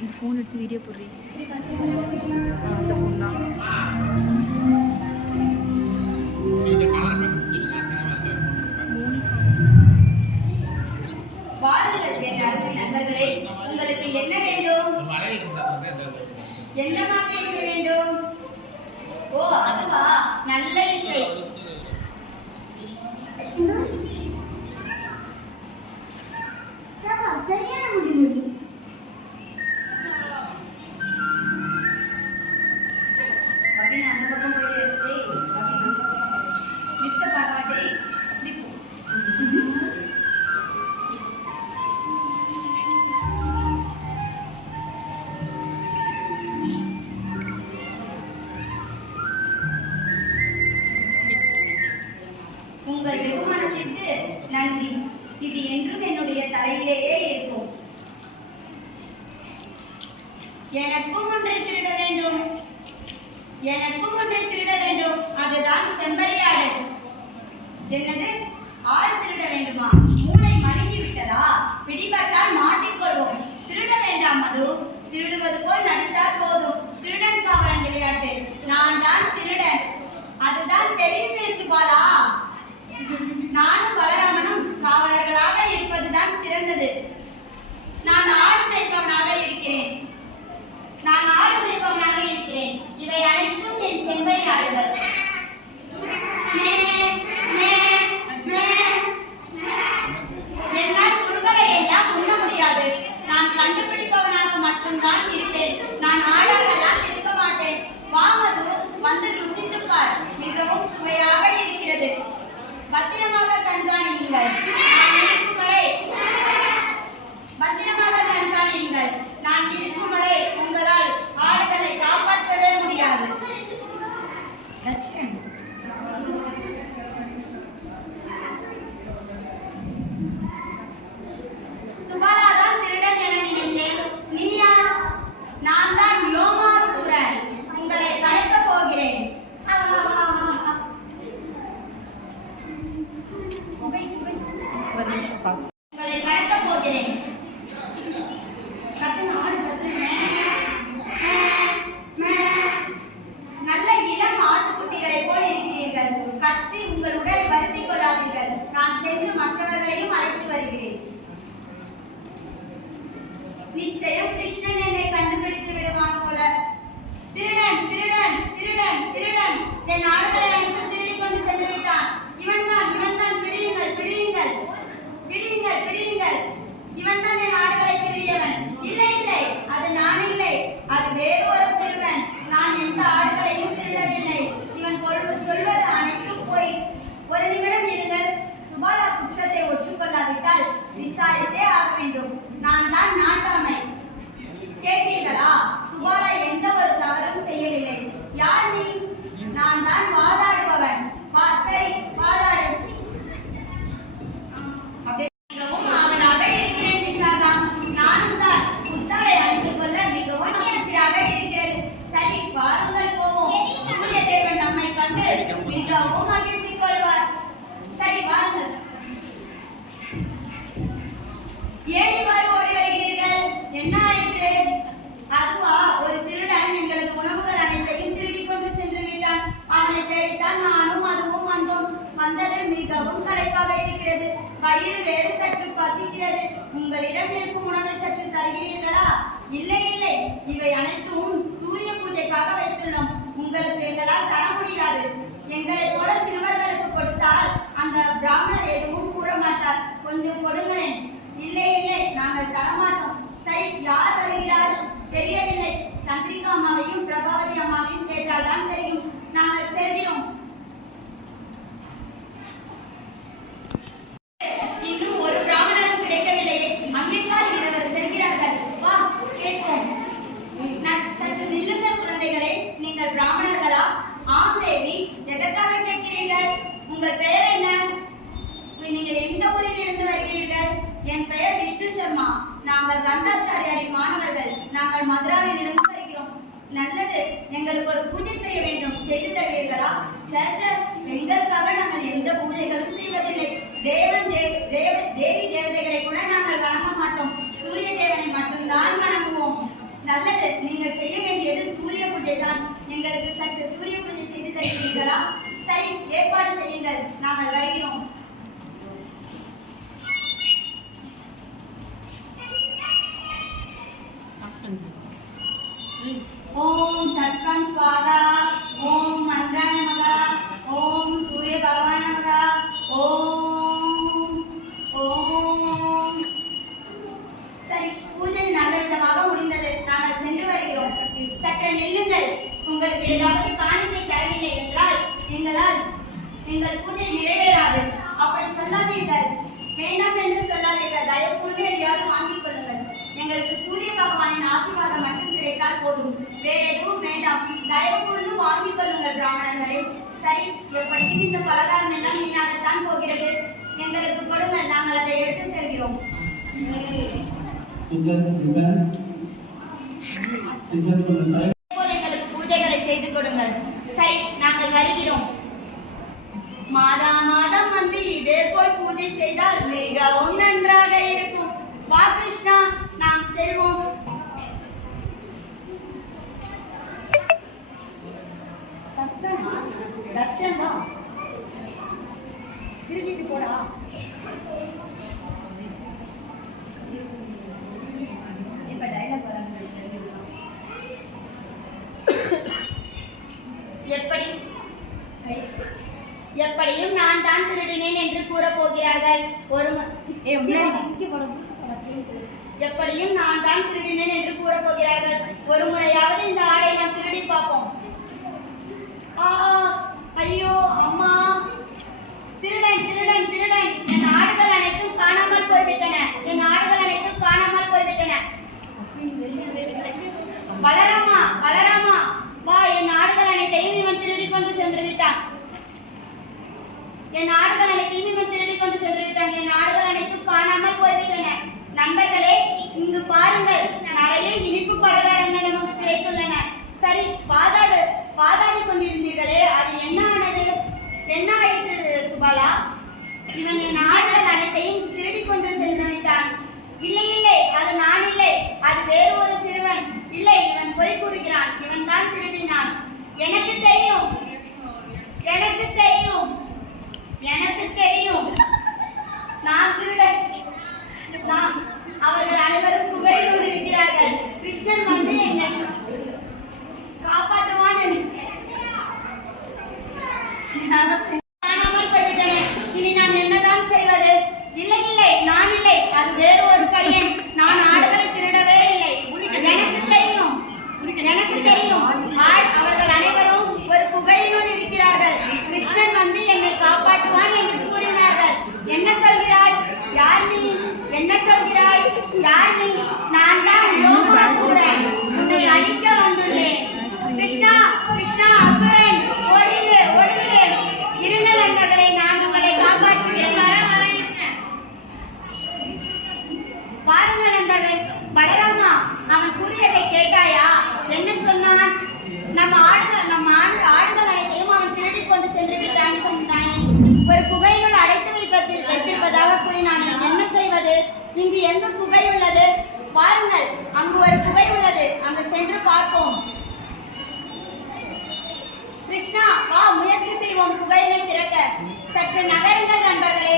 இந்த ஃபோன் எடுத்து வீடியோ போடுறீ அந்த ஃபோன் தான். உங்களுக்கு என்ன வேண்டும்? எந்த மாதிரி இசை வேண்டும்? ஓ அதுவா, நல்ல இசை. சரியான முடிவு. அந்த பக்கம் போய் எடுத்து மிச்ச பாராட்டே உங்கள் வெகுமனத்திற்கு நன்றி. இது என்றும் என்னுடைய தலையிலேயே இருக்கும். எனக்கும் ஒன்றை திருட வேண்டும், எனக்கும் ஒன்றை திருட வேண்டும். அதுதான் செம்பரியாடு. என்னது, ஆடு திருட வேண்டுமா? மூளை மறுங்கி விட்டதா? பிடிபட்டால் மாட்டிக்கொள்வோம். திருட வேண்டாம் மது, திருடுவது போல் நடித்தால் போதும். திருடன் காவலன் விளையாட்டு. நான் தான் திருடன், அதுதான் தெரியுமே சுபாலா. நானும் பலராமனும் காவலர்களாக இருப்பதுதான் சிறந்தது. நான் ஆடு மேய்ப்பவனாக இருக்கிறேன், நான் ஆடு மேய்ப்பவனாக இருக்கிறேன். இவை அனைத்தும் என் செம்பரியாடுகள். என்னால் குறுகளை எல்லாம் உண்ண முடியாது. நான் கண்டுபிடிப்பவனாக மட்டும்தான் இருப்பேன். நான் ஆடாகலாம் இருக்க மாட்டேன். வாமது, வந்து ருசித்து பார், மிகவும் சுவையாக இருக்கிறது. பத்திரமாக கண்காணியுங்கள், நான் இருக்கும் வரை. பத்திரமாக கண்காணியுங்கள், நான் இருக்கும் வரை உங்களால் ஆடுகளை காப்பாற்றவே முடியாது. சுபாலா தான் திருடன் என நினைத்தேன். நீ யார்? நான் தான் யோமாசுரன். உங்களை கலைக்கப் போகிறேன். உங்களை கடத்தப் போகிறேன். நல்ல இளம் ஆட்டுக்குட்டிகளை போல் இருக்கிறீர்கள். கத்தி உங்கள் உடலை வருத்திக் கொள்ளாதீர்கள். நான் சென்று மற்றவர்களையும் அழைத்து வருகிறேன். நிச்சயம் கிருஷ்ணன் என்னை கண்டுபிடித்து விடுவான் போல. திருடன் திருடன் திருடன் திருடன், என் ஆடுகளை அனைத்தும் திருடிக் கொண்டு சென்று விட்டான். இவன்தான் இவன்தான், பிடியுங்கள் பிடியுங்கள் பிடியுங்கள் பிடியுங்கள். இவன்தான் என் ஆடுகளை திருடியவன். இல்லை இல்லை, அது நான் இல்லை, அது வேறு ஒரு சிறுவன். நான் எந்த ஆடுகளையும் திருடவில்லை. இவன் சொல்வது அனைத்தும் போய். ஒரு நிமிடம் இருங்கள். சுபாலா குற்றத்தை ஒற்றுக்கொள்ளாவிட்டால் விசாரித்தே ஆக வேண்டும். நான் தான் நாட்டாமை. கேட்டீர்களா? சுபாலா எந்த ஒரு தவறும் செய்யவில்லை. யார் நீ? நான் தான் வாதாடுபவன். வா, சரி வாதாடு. மிகவும் ஆவலாக இருக்கிறேன் விசாகா. நானும் தான். முத்தாளை அழைத்துக் கொள்ள மிகவும் மகிழ்ச்சியாக இருக்கிறது. சரி வாருங்கள் போவோம். சூரிய தேவன் நம்மை கண்டு மிகவும் மகிழ்ச்சி கொள்வார். சரி வாருங்கள். ஏன் இவ்வாறு ஓடி வருகிறீர்கள்? என்ன ஆயிற்று? அதுவா, ஒரு திருடன் எங்களது உணவுகள் அனைத்தையும் திருடிக் கொண்டு சென்று விட்டான். அவனை தேடித்தான் நானும் அதுவும் வந்தோம். வந்ததில் மிகவும் களைப்பாக இருக்கிறது. வயிறு வேறு சற்று பசிக்கிறது. உங்களிடம் இருக்கும் உணவை சற்று தருகிறீர்களா? இல்லை இல்லை, இவை அனைத்தும் சூரிய பூஜைக்காக வைத்துள்ளோம். உங்களுக்கு எங்களால் தர முடியாது. எங்களை போல சிறுவர்களுக்கு கொடுத்தால் அந்த பிராமணர் எதுவும் கூற மாட்டார். கொஞ்சம் கொடுங்களேன். இல்லை இல்லை, நாங்கள் தரமாட்டோம். சரி, யார் வருகிறார்? தெரியவில்லை. சந்திரிகா அம்மாவையும் பிரபாவதி அம்மாவையும் கேட்டால்தான் தெரியும். நாங்கள் செல்கிறோம். இன்னும் ஒரு பிராமணரும் கிடைக்கவில்லையே. அங்கேதான் இருவர் செல்கிறார்கள். வா கேட்போம். சற்று நில்லுங்கள் குழந்தைகளே. நீங்கள் பிராமணர்களா? ஆம் தேவி. எதற்காக கேட்கிறீர்கள்? உங்கள் பெயர் என்ன? நீங்கள் எந்த ஊரில் இருந்து வருகிறீர்கள்? என் பெயர் விஷ்ணு சர்மா. நாங்கள் கந்தாச்சாரியாரின் மாணவர்கள். நாங்கள் மதுராவில் இருந்து வருகிறோம். நல்லது, எங்களுக்கு ஒரு பூஜை செய்ய வேண்டும். செய்து தருவீர்களா? எங்களுக்காக நாங்கள் எந்த பூஜைகளும் செய்வதில்லை. தேவி தேவதைகளை கூட நாங்கள் வணங்க மாட்டோம். சூரிய தேவனை மட்டும்தான் வணங்குவோம். நாங்கள் வருகிறோம். ஓம் சத்ரம் ஸ்வாகா, ஓம் மந்திராய நமக, ஓம் சூரிய பகவான் நமக, ஓம் ஓம். சரி, பூஜை நல்ல விதமாக முடிந்தது. நாங்கள் சென்று வருகிறோம். சற்று நில்லுங்கள். உங்களுக்கு ஏதாவது காணிக்கை தரவில்லை என்றால் எங்கள் பூஜை நிறைவேறாது. அப்படி சொல்லாதீர்கள். வேண்டாம் என்று சொல்லாதீர்கள். தயவு கூர்ந்து எதையாவது வாங்கிக் கொள்ளுங்கள். எங்களுக்கு சூரிய பகவானின் ஆசீர்வாதம் மட்டும் கிடைத்தால் போதும். வேற எதுவும் வேண்டாம். தயவு கூர்ந்து வாங்கிக் கொள்ளுங்கள் பிராமணர்களே. சரி, எப்படியும் இந்த பலகாரம் எல்லாம் வீணாகத்தான் போகிறது. எங்களுக்கு கொடுங்கள், நாங்கள் அதை எடுத்து செல்கிறோம். எங்களுக்கு பூஜைகளை செய்து கொடுங்கள். சரி, நாங்கள் வருகிறோம். மாதா மாதம் வந்து இதே போல் பூஜை செய்தால் மிகவும் நன்றாக இருக்கும். வா கிருஷ்ணா, நாம் செல்வோம். தர்ஷனா திருடிட்டு போடா. இப்ப டைலாக் வராங்க. எப்படியும் நான் தான் திருடினேன் என்று கூற போகிறார்கள். எப்படியும் நான் தான் திருடினேன் என்று கூற போகிறார்கள். ஒரு முறையாவது இந்த ஆடை நாம் திருடி பார்ப்போம். ஐயோ அம்மா, திருடன் திருடன் திருடன். என் ஆடுகள் அனைத்தும் காணாமல் போய்விட்டன. என் ஆடுகள் அனைத்தும் காணாமல் போய்விட்டன. பலராமா பலராமா வா, என் ஆடுகள் அனைத்தையும் இவன் திருடி கொண்டு சென்று விட்டான். என் ஆடுகள் அனைத்தையும் இவன் திருடி கொண்டு சென்று விட்டான். என் ஆடுகள் அனைத்தும் காணாமல் போய்விட்டன. நண்பர்களே, இங்கு பாருங்கள், நிறைய இனிப்பு பலகாரங்கள் நமக்கு கிடைத்துள்ளன. சரி, வாதாடி கொண்டிருந்தீர்களே, அது என்ன ஆனது? என்ன ஆயிற்று சுபாலா? இவன் என் ஆடுகள் அனைத்தையும் திருடி கொண்டு சென்று விட்டான். இல்லை இல்லை, அது நான் இல்லை, அது வேறு ஒரு சிறுவன். இல்லை, இவன் பொய் கூறுகிறான். இவன் தான் திருடினான். எனக்கு தெரியும், எனக்கு தெரியும், எனக்கு தெரியும். நான் திருடன். அவர்கள் அனைவரும் குகையினுள் இருக்கிறார்கள். கிருஷ்ணன் வந்து என்னை காப்பாற்றுவான் என்று காணாமல் போய்விட்டன. இனி நான் என்னதான் செய்வது? இல்லை இல்லை, நான் இல்லை, அது வேறு ஒரு பையன். நான் ஆடுகளை திருடவே இல்லை. எனக்கு தெரியும், எனக்கு தெரியும். அவர்கள் அனைவரும் ஒரு குகையினுள் இருக்கிறார்கள். கிருஷ்ணன் வந்து என்னை காப்பாற்றுவான் என்று கூறினார்கள். என்ன சொல்கிறாய்? யார் நீ? என்ன சொல்கிறாய்? யார் நீ? நான் தான் யோகாசுரன். உன்னை அழிக்க வந்துள்ளேன். கிருஷ்ணா கிருஷ்ணா, அசுரன் ஓடிடு ஓடிவிடு. இருங்கள் நண்பர்களை, நான் உங்களை காப்பாற்றுவேன். பாருங்கள் நண்பர்களே, பலராமா, அவன் கூறியதை கேட்டாயா? என்ன சொன்னான்? நம்ம ஆடுகள் அனைத்தையும் அவன் திருடி கொண்டு சென்று விட்டான் சொன்னானே. ஒரு குகையினுள் அடைத்து வைத்திருப்பதாக கூறினானே. என்ன செய்வது? இங்கு எங்கு குகை உள்ளது? பாருங்கள், அங்கு ஒரு குகை உள்ளது. அங்கு சென்று பார்ப்போம். கிருஷ்ணா, வா, முயற்சி செய்வோம் குகையினை திறக்க. சற்று நகருங்கள் நண்பர்களே.